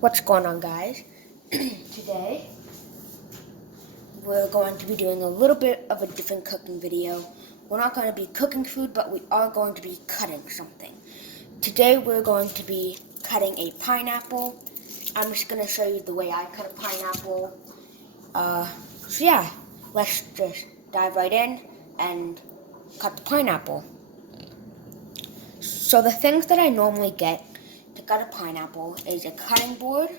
What's going on, guys? Today we're going to be doing a little bit of a different cooking video. We're not going to be cooking food, but we are going to be cutting something. Today we're going to be cutting a pineapple. I'm just going to show you the way I cut a pineapple. So yeah, let's just dive right in and cut the pineapple. So the things that I normally get to cut a pineapple is a cutting board,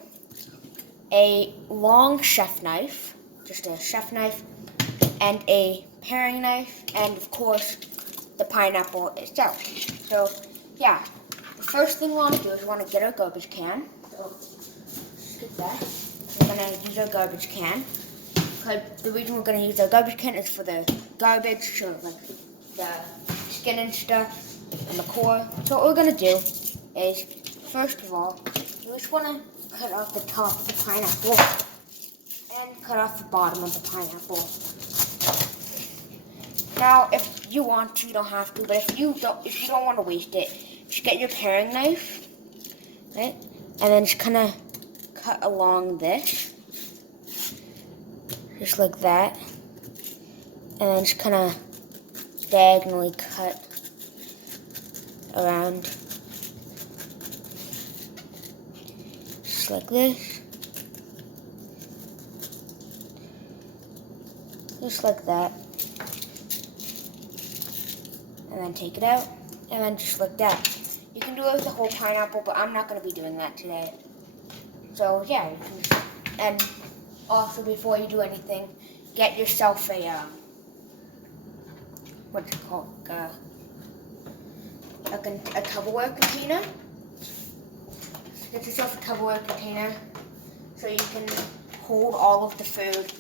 a long chef knife, just a chef knife, and a paring knife, and of course, the pineapple itself. So, yeah, the first thing we want to do is we want to get our garbage can. So, get that. We're going to use our garbage can. Because the reason we're going to use our garbage can is for the garbage, so like the skin and stuff, and the core. So what we're going to do is, first of all, you just want to cut off the top of the pineapple and cut off the bottom of the pineapple. Now, if you want to, you don't have to, but if you don't want to waste it, just get your paring knife, right? And then just kind of cut along this, just like that, and then just kind of diagonally cut around, just like this, just like that, and then take it out, and then just like that. You can do it with the whole pineapple, but I'm not going to be doing that today. So yeah, and also before you do anything, get yourself a what's it called? A Tupperware container. Get yourself a Tupperware container so you can hold all of the food.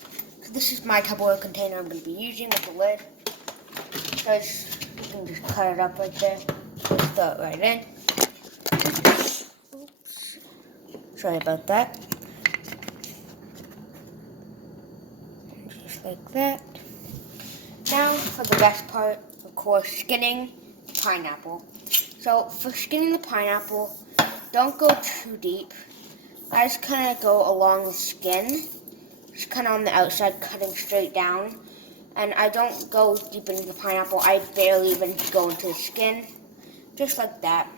So this is my Tupperware container I'm going to be using with the lid. So you can just cut it up right there. Just throw it right in. Oops. Sorry about that. Just like that. Now for the best part, of course, skinning the pineapple. So for skinning the pineapple, don't go too deep. I just kind of go along the skin, just kind of on the outside, cutting straight down. And I don't go deep into the pineapple. I barely even go into the skin, just like that.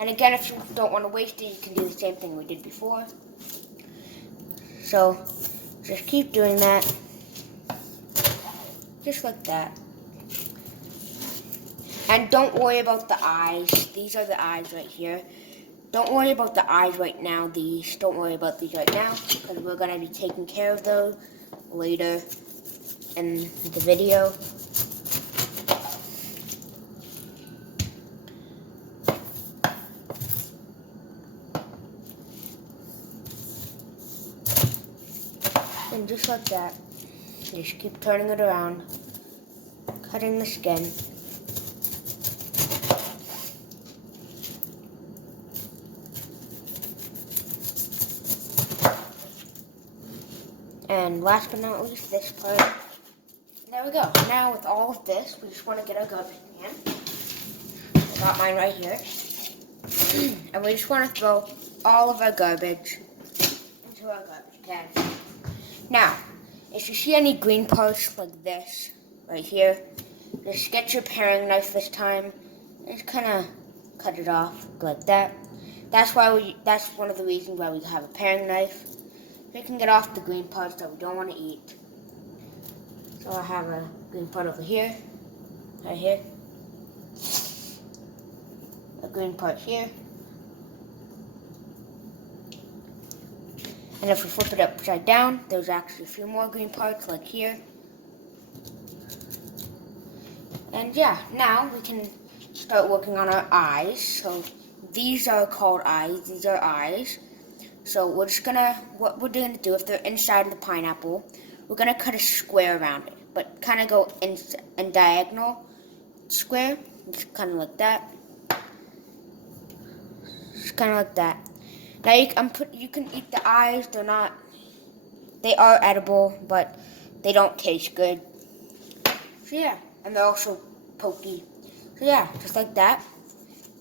And again, if you don't want to waste it, you can do the same thing we did before. So just keep doing that, just like that. And don't worry about the eyes. These are the eyes right here. Don't worry about the eyes right now. Don't worry about these right now, because we're going to be taking care of those later in the video. And just like that, just keep turning it around, cutting the skin. And last but not least, this part. There we go. Now with all of this, we just want to get our garbage can. I got mine right here. And we just want to throw all of our garbage into our garbage can. Now, if you see any green parts like this, right here, just get your paring knife this time and just kind of cut it off like that. That's one of the reasons why we have a paring knife. We can get off the green parts that we don't want to eat. So I have a green part over here, right here, a green part here, and if we flip it upside down, there's actually a few more green parts like here. And yeah, now we can start working on our eyes. So these are called eyes, these are eyes. So what we're gonna do, if they're inside of the pineapple, we're gonna cut a square around it, but kind of go in diagonal square, just kind of like that, just kind of like that. Now you can eat the eyes. They are edible, but they don't taste good. So yeah, and they're also pokey. So yeah, just like that.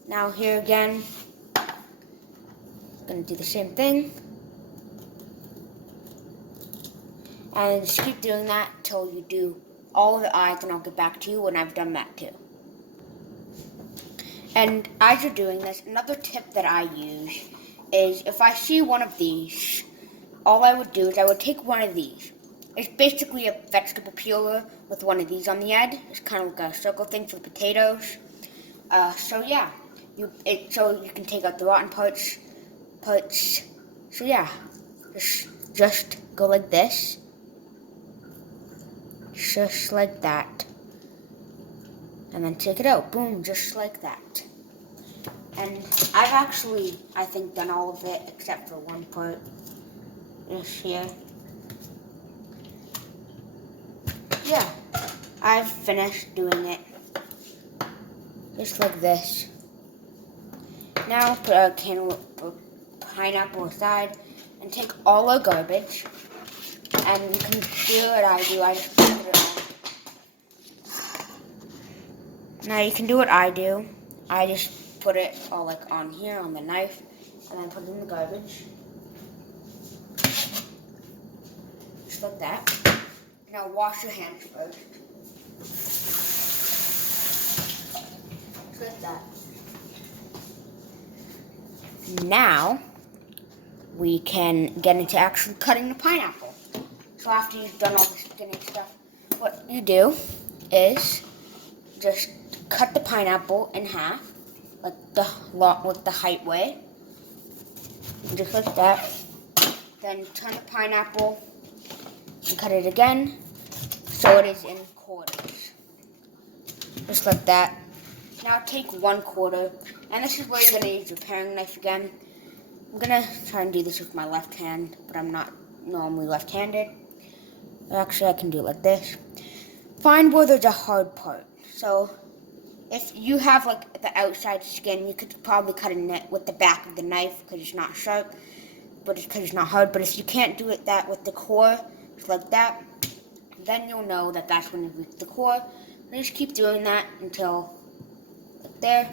Now here again, gonna do the same thing. And just keep doing that till you do all of the eyes, and I'll get back to you when I've done that too. And as you're doing this, another tip that I use is if I see one of these, all I would do is I would take one of these. It's basically a vegetable peeler with one of these on the end. It's kind of like a circle thing for potatoes. So yeah, so you can take out the rotten parts. So yeah, just go like this, just like that, and then take it out. Boom, just like that. And I've actually, I think, done all of it except for one part. This here. Yeah, I've finished doing it. Just like this. Now put a can of pineapple aside and take all the garbage. And you can do what I do. I just put it on. Now you can do what I do. I just put it all like on here on the knife and then put it in the garbage. Just like that. Now wash your hands first. Just like that. Now we can get into actually cutting the pineapple. So after you've done all the skinny stuff, what you do is just cut the pineapple in half, like the height way, just like that. Then turn the pineapple and cut it again, so it is in quarters, just like that. Now take 1/4, and this is where you're gonna use your paring knife again. I'm gonna try and do this with my left hand, but I'm not normally left-handed. Actually, I can do it like this. Find where there's a hard part. So if you have like the outside skin, you could probably cut it with the back of the knife because it's not sharp, but it's because it's not hard. But if you can't do it that with the core, just like that, then you'll know that that's when you reach the core. And just keep doing that until like there.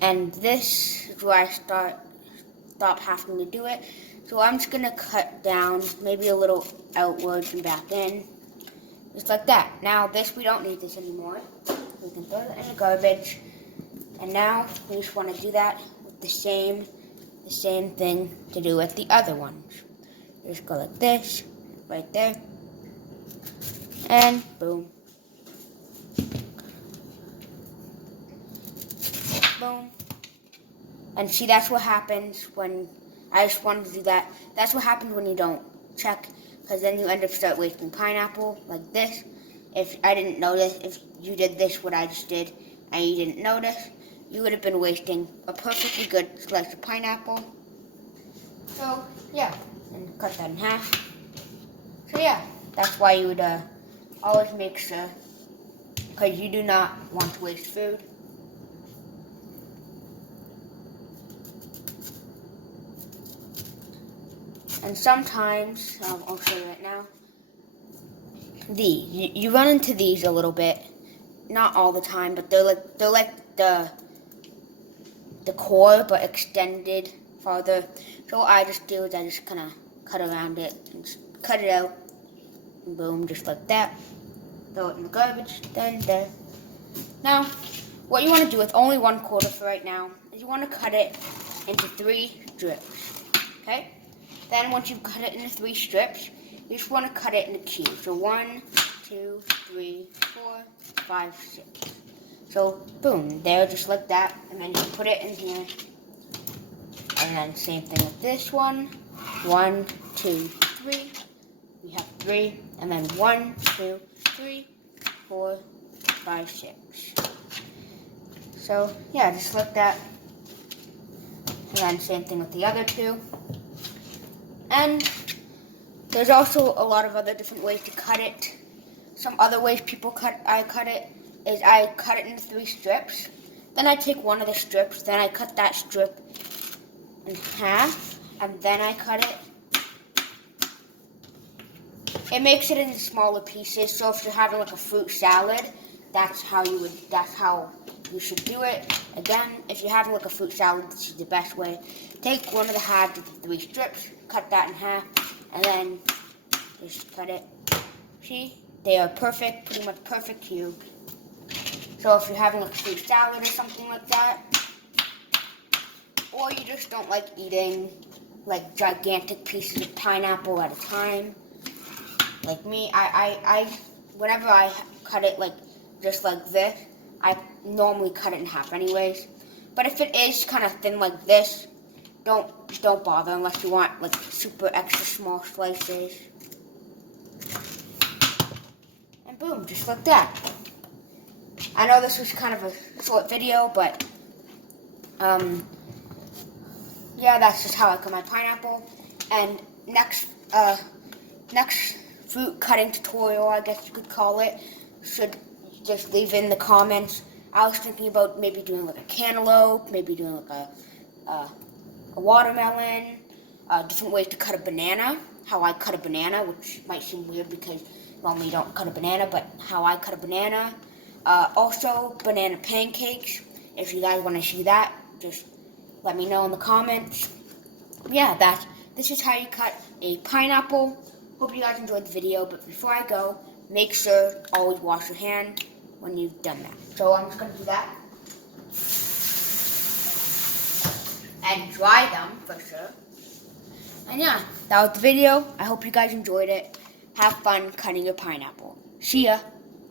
And this is where I stop having to do it. So I'm just gonna cut down, maybe a little outwards and back in, just like that. Now this, we don't need this anymore. We can throw that in the garbage. And now we just want to do that with the same thing to do with the other ones. Just go like this, right there, and boom, boom. And see, that's what happens when I just wanted to do that. That's what happens when you don't check, because then you end up start wasting pineapple like this. If I didn't notice, if you did this, what I just did, and you didn't notice, you would have been wasting a perfectly good slice of pineapple. So, yeah, and cut that in half. So, yeah, that's why you would always make sure, because you do not want to waste food. And sometimes, I'll show you right now, you run into these a little bit, not all the time, but they're like the core, but extended farther. So what I just do is I just kind of cut around it and just cut it out, and boom, just like that. Throw it in the garbage, then there. Now, what you want to do with only 1/4 for right now is you want to cut it into 3 strips, okay? Then once you've cut it into 3 strips, you just want to cut it into cubes. So 1, 2, 3, 4, 5, 6. So boom, there, just like that. And then you put it in here. And then same thing with this one. 1, 2, 3. We have 3. And then 1, 2, 3, 4, 5, 6. So yeah, just like that. And then same thing with the other 2. And there's also a lot of other different ways to cut it. Some other ways I cut it is I cut it into 3 strips. Then I take one of the strips, then I cut that strip in half, and then I cut it. It makes it into smaller pieces, so if you're having like a fruit salad, that's how you should do it. Again, if you're having like a fruit salad, this is the best way. Take one of the halves of the 3 strips, cut that in half, and then just cut it. See? They are perfect, pretty much perfect cubes. So if you're having like a fruit salad or something like that, or you just don't like eating like gigantic pieces of pineapple at a time, like me, whenever I cut it like just like this, I normally cut it in half anyways. But if it is kind of thin like this, don't bother unless you want like super extra small slices. And boom, just like that. I know this was kind of a short video, but yeah, that's just how I cut my pineapple. And next fruit cutting tutorial, I guess you could call it, should just leave in the comments. I was thinking about maybe doing like a cantaloupe, maybe doing like a watermelon, different ways to cut a banana, how I cut a banana, which might seem weird because normally you don't cut a banana, but how I cut a banana. Also, banana pancakes. If you guys want to see that, just let me know in the comments. Yeah, this is how you cut a pineapple. Hope you guys enjoyed the video, but before I go, make sure to always wash your hand when you've done that. So I'm just going to do that. And dry them, for sure. And yeah, that was the video. I hope you guys enjoyed it. Have fun cutting your pineapple. See ya.